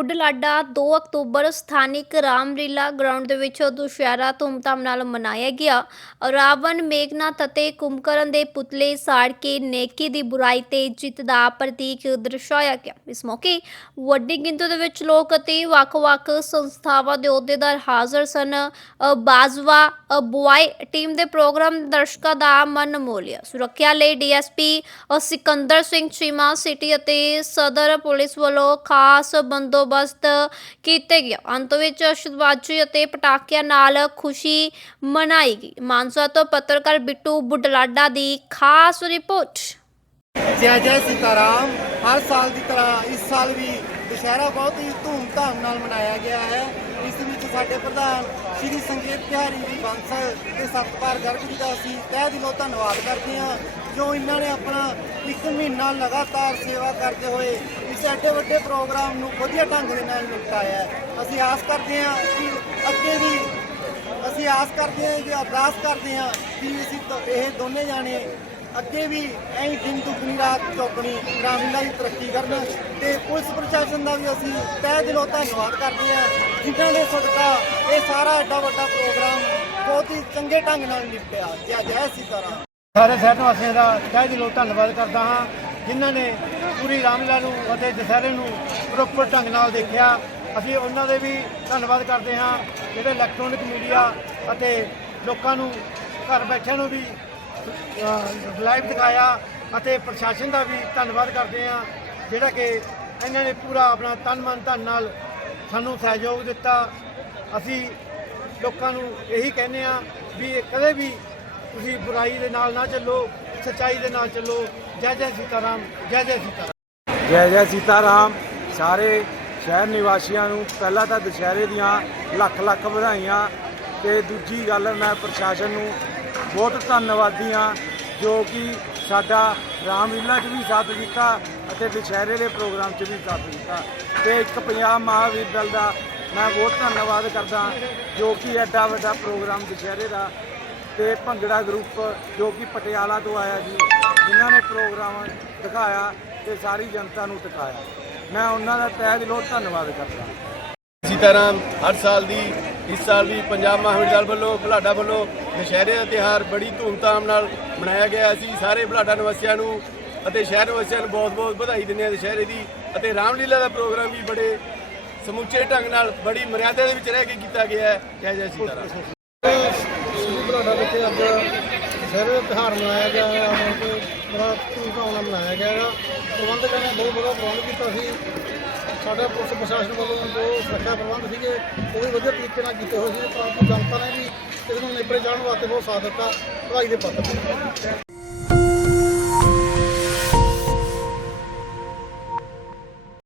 Budhlada 2 October ਸਥਾਨਿਕ Ramlila ground ਦੇ ਵਿੱਚ ਦੁਸ਼ਹਿਰਾ ਧੂਮਧਾਮ ਨਾਲ ਮਨਾਇਆ ਗਿਆ। ਰਾਵਣ, ਮੇਘਨਾਥ ਅਤੇ ਕੁੰਭਕਰਨ ਦੇ ਪੁਤਲੇ ਸਾੜ ਕੇ ਨੇਕੀ ਦੀ ਬੁਰਾਈ ਤੇ ਜਿੱਤ ਦਾ ਪ੍ਰਤੀਕ ਦਰਸਾਇਆ ਗਿਆ। ਇਸ ਮੌਕੇ ਵੱਡੀ ਗਿਣਤੀ ਦੇ ਵਿੱਚ ਲੋਕ ਅਤੇ ਵੱਖ-ਵੱਖ ਸੰਸਥਾਵਾਂ ਦੇ ਅਹੁਦੇਦਾਰ ਹਾਜ਼ਰ ਸਨ। ਬਾਜਵਾ, ਬੁਆਏ ਟੀਮ ਦੇ ਪ੍ਰੋਗਰਾਮ ਦਰਸ਼ਕਾਂ ਦਾ ਮਨ ਮੋਹ ਲਿਆ ਸੁਰੱਖਿਆ ਲਈ ਡੀਐਸਪੀ ਸਿਕੰਦਰ ਸਿੰਘ ਚੀਮਾ, ਸਿਟੀ ਅਤੇ ਸਦਰ ਪੁਲਿਸ ਵੱਲੋਂ ਖਾਸ ਬੰਦੋਬਸਤ ਕੀਤੇ ਗਿਆ ਅੰਤ ਵਿੱਚ ਅਸ਼ਤਬਾਜੀ ਅਤੇ ਪਟਾਕਿਆਂ ਨਾਲ ਖੁਸ਼ੀ ਮਨਾਈ ਗਈ। ਮਾਨਸਾ ਤੋਂ ਪੱਤਰਕਾਰ ਬਿੱਟੂ ਬੁੱਢਲਾਡਾ ਦੀ ਖਾਸ ਰਿਪੋਰਟ। ਜੈ ਜੈ ਸੀਤਾਰਾਮ। ਹਰ ਸਾਲ ਦੀ ਤਰ੍ਹਾਂ ਇਸ ਸਾਲ ਵੀ ਦੁਸ਼ਹਿਰਾ ਬਹੁਤ ਹੀ ਧੂਮ ਧਾਮ ਨਾਲ ਮਨਾਇਆ ਗਿਆ ਹੈ। ਇਸ ਵਿੱਚ ਸਾਡੇ ਪ੍ਰਧਾਨ ਸ਼੍ਰੀ ਸੰਗੀਤ ਬਿਹਾਰੀ ਜੀ ਬੰਸਲ ਤੇ ਸਤਪਾਲ ਗਰਗ ਜੀ ਦਾ ਅਸੀਂ ਤਹਿ ਦਿਲੋਂ ਧੰਨਵਾਦ ਕਰਦੇ ਹਾਂ, ਜੋ ਇਹਨਾਂ ਨੇ ਆਪਣਾ ਇੱਕ ਮਹੀਨਾ ਲਗਾਤਾਰ ਸੇਵਾ ਕਰਦੇ ਹੋਏ ਇਸ ਐਡੇ ਵੱਡੇ ਪ੍ਰੋਗਰਾਮ ਨੂੰ ਵਧੀਆ ਢੰਗ ਦੇ ਨਾਲ ਨਿਪਟਾਇਆ ਅਸੀਂ ਆਸ ਕਰਦੇ ਹਾਂ ਕਿ ਅੱਗੇ ਵੀ ਅਸੀਂ ਆਸ ਕਰਦੇ ਹਾਂ ਕਿ ਅਰਦਾਸ ਕਰਦੇ ਹਾਂ ਕਿ ਅਸੀਂ ਇਹ ਦੋਨੇ ਜਾਣੇ ਅੱਗੇ ਵੀ ਐਂ ਦਿਨ ਦੁਗਣੀ, ਰਾਤ ਚੌਗਣੀ ਗ੍ਰਾਮੀਣਾਂ ਦੀ ਤਰੱਕੀ ਕਰਨ ਤੇ ਪੁਲਿਸ ਪ੍ਰਸ਼ਾਸਨ ਦਾ ਵੀ ਅਸੀਂ ਤਹਿ ਦਿਲੋਂ ਧੰਨਵਾਦ ਕਰਦੇ ਹਾਂ, ਜਿਨ੍ਹਾਂ ਨੇ ਸਦਕਾ ਇਹ ਸਾਰਾ ਐਡਾ ਵੱਡਾ ਪ੍ਰੋਗਰਾਮ ਬਹੁਤ ਹੀ ਚੰਗੇ ਢੰਗ ਨਾਲ ਨਿਪਟਿਆ। ਜੈ ਜੈ ਸੀਤਾਰਾਮ। ਸਾਰੇ ਸ਼ਹਿਰ ਵਾਸੀਆਂ ਦਾ ਤਹਿ ਦਿਲੋਂ ਧੰਨਵਾਦ ਕਰਦਾ ਹਾਂ, ਜਿਨ੍ਹਾਂ ਨੇ ਪੂਰੀ ਰਾਮਲੀਲਾ ਨੂੰ ਅਤੇ ਦੁਸਹਿਰੇ ਨੂੰ ਪ੍ਰੋਪਰ ਢੰਗ ਨਾਲ ਦੇਖਿਆ। ਅਸੀਂ ਉਹਨਾਂ ਦੇ ਵੀ ਧੰਨਵਾਦ ਕਰਦੇ ਹਾਂ, ਜਿਹੜੇ ਇਲੈਕਟ੍ਰੋਨਿਕ ਮੀਡੀਆ ਅਤੇ ਲੋਕਾਂ ਨੂੰ, ਘਰ ਬੈਠਿਆਂ ਨੂੰ ਵੀ ਲਾਈਵ ਦਿਖਾਇਆ ਅਤੇ ਪ੍ਰਸ਼ਾਸਨ ਦਾ ਵੀ ਧੰਨਵਾਦ ਕਰਦੇ ਹਾਂ, ਜਿਹੜਾ ਕਿ ਇਹਨਾਂ ਨੇ ਪੂਰਾ ਆਪਣਾ ਤਨ ਮਨ ਧਨ ਨਾਲ ਸਾਨੂੰ ਸਹਿਯੋਗ ਦਿੱਤਾ। ਅਸੀਂ ਲੋਕਾਂ ਨੂੰ ਇਹੀ ਕਹਿੰਦੇ ਆ ਵੀ ਕਦੇ ਵੀ ਤੁਸੀਂ ਬੁਰਾਈ ਦੇ ਨਾਲ ਨਾ ਚੱਲੋ। ਸੱਚਾਈ ਦੇ ਨਾਲ ਚੱਲੋ। ਜੈ ਜੈ ਸੀਤਾਰਾਮ, ਜੈ ਜੈ ਸੀਤਾਰਾਮ। ਜੈ ਜੈ ਸੀਤਾਰਾਮ। ਸਾਰੇ ਸ਼ਹਿਰ ਨਿਵਾਸੀਆਂ ਨੂੰ ਪਹਿਲਾਂ ਤਾਂ ਦੁਸ਼ਹਿਰੇ ਦੀਆਂ ਲੱਖ ਲੱਖ ਵਧਾਈਆਂ। ਤੇ ਦੂਜੀ ਗੱਲ ਮੈਂ ਪ੍ਰਸ਼ਾਸਨ ਨੂੰ ਬਹੁਤ ਧੰਨਵਾਦੀ ਹਾਂ, ਜੋ ਕਿ ਸਾਡਾ ਰਾਮਲੀਲਾ 'ਚ ਵੀ ਸਾਥ ਦਿੱਤਾ ਅਤੇ ਦੁਸ਼ਹਿਰੇ ਦੇ ਪ੍ਰੋਗਰਾਮ 'ਚ ਵੀ ਸਾਥ ਦਿੱਤਾ। ਤੇ ਇੱਕ ਪੰਜਾਬ ਮਹਾਵੀਰ ਦਲ ਦਾ ਮੈਂ ਬਹੁਤ ਧੰਨਵਾਦ ਕਰਦਾ ਜੋ ਕਿ ਐਡਾ ਵੱਡਾ ਪ੍ਰੋਗਰਾਮ ਦੁਸ਼ਹਿਰੇ ਦਾ ਤੇ ਭੰਗੜਾ ਗਰੁੱਪ ਜੋ ਕਿ ਪਟਿਆਲਾ ਤੋਂ ਆਇਆ ਜੀ, ਜਿਨ੍ਹਾਂ ਨੇ ਪ੍ਰੋਗਰਾਮ ਦਿਖਾਇਆ ਤੇ ਸਾਰੀ ਜਨਤਾ ਨੂੰ ਦਿਖਾਇਆ ਮੈਂ ਉਹਨਾਂ ਦਾ ਤਹਿ ਦਿਲੋਂ ਧੰਨਵਾਦ ਕਰਦਾ ਸੀਤਾਰਾਮ ਹਰ ਸਾਲ ਦੀ, ਇਸ ਸਾਲ ਵੀ ਪੰਜਾਬ ਮਹਾਵੀਰ ਵੱਲੋਂ ਬੁਲਾਡਾ ਵੱਲੋਂ ਦੁਸ਼ਹਿਰੇ ਦਾ ਤਿਉਹਾਰ ਬੜੀ ਧੂਮਧਾਮ ਨਾਲ ਮਨਾਇਆ ਗਿਆ। ਅਸੀਂ ਸਾਰੇ ਬੁਲਾਡਾ ਨਿਵਾਸੀਆਂ ਨੂੰ ਅਤੇ ਸ਼ਹਿਰ ਨਿਵਾਸੀਆਂ ਨੂੰ ਬਹੁਤ-ਬਹੁਤ ਵਧਾਈ ਦਿੰਦੇ ਹਾਂ ਦੁਸ਼ਹਿਰੇ ਦੀ ਅਤੇ ਰਾਮਲੀਲਾ ਦਾ ਪ੍ਰੋਗਰਾਮ ਵੀ ਬੜੇ ਸਮੁੱਚੇ ਢੰਗ ਨਾਲ, ਬੜੀ ਮਰਿਆਦਾ ਦੇ ਵਿੱਚ ਰਹਿ ਕੇ ਕੀਤਾ ਗਿਆ ਹੈ। ਜੈ ਜੈ ਸੀਤਾਰਾਮ। ਸ੍ਰੀ ਵਿੱਚ ਅੱਜ ਦੁਸਹਿਰੇ ਦਾ ਤਿਉਹਾਰ ਮਨਾਇਆ ਗਿਆ ਹੈ ਉਹਨਾਂ ਤੇ ਬੜਾ ਧੂਮਧਾਮ ਨਾਲ ਮਨਾਇਆ ਗਿਆ ਹੈਗਾ। ਪ੍ਰਬੰਧਕਾਂ ਨੇ ਬਹੁਤ ਬੜਾ ਪ੍ਰਬੰਧ ਕੀਤਾ ਸੀ। ਸਾਡਾ ਪੁਲਿਸ ਪ੍ਰਸ਼ਾਸਨ ਵੱਲੋਂ ਜੋ ਸੁਰੱਖਿਆ ਪ੍ਰਬੰਧ ਸੀਗੇ, ਉਹ ਵੀ ਵਧੀਆ ਤਰੀਕੇ ਨਾਲ ਕੀਤੇ ਹੋਏ ਸੀ। ਪਰੰਤੂ ਜਨਤਾ ਨੇ ਵੀ ਇਸ ਨੂੰ ਨਿਪਰੇ ਜਾਣ ਵਾਸਤੇ ਬਹੁਤ ਸਾਥ ਦਿੱਤਾ ਵਧਾਈ ਦੇ ਪਾਤਰ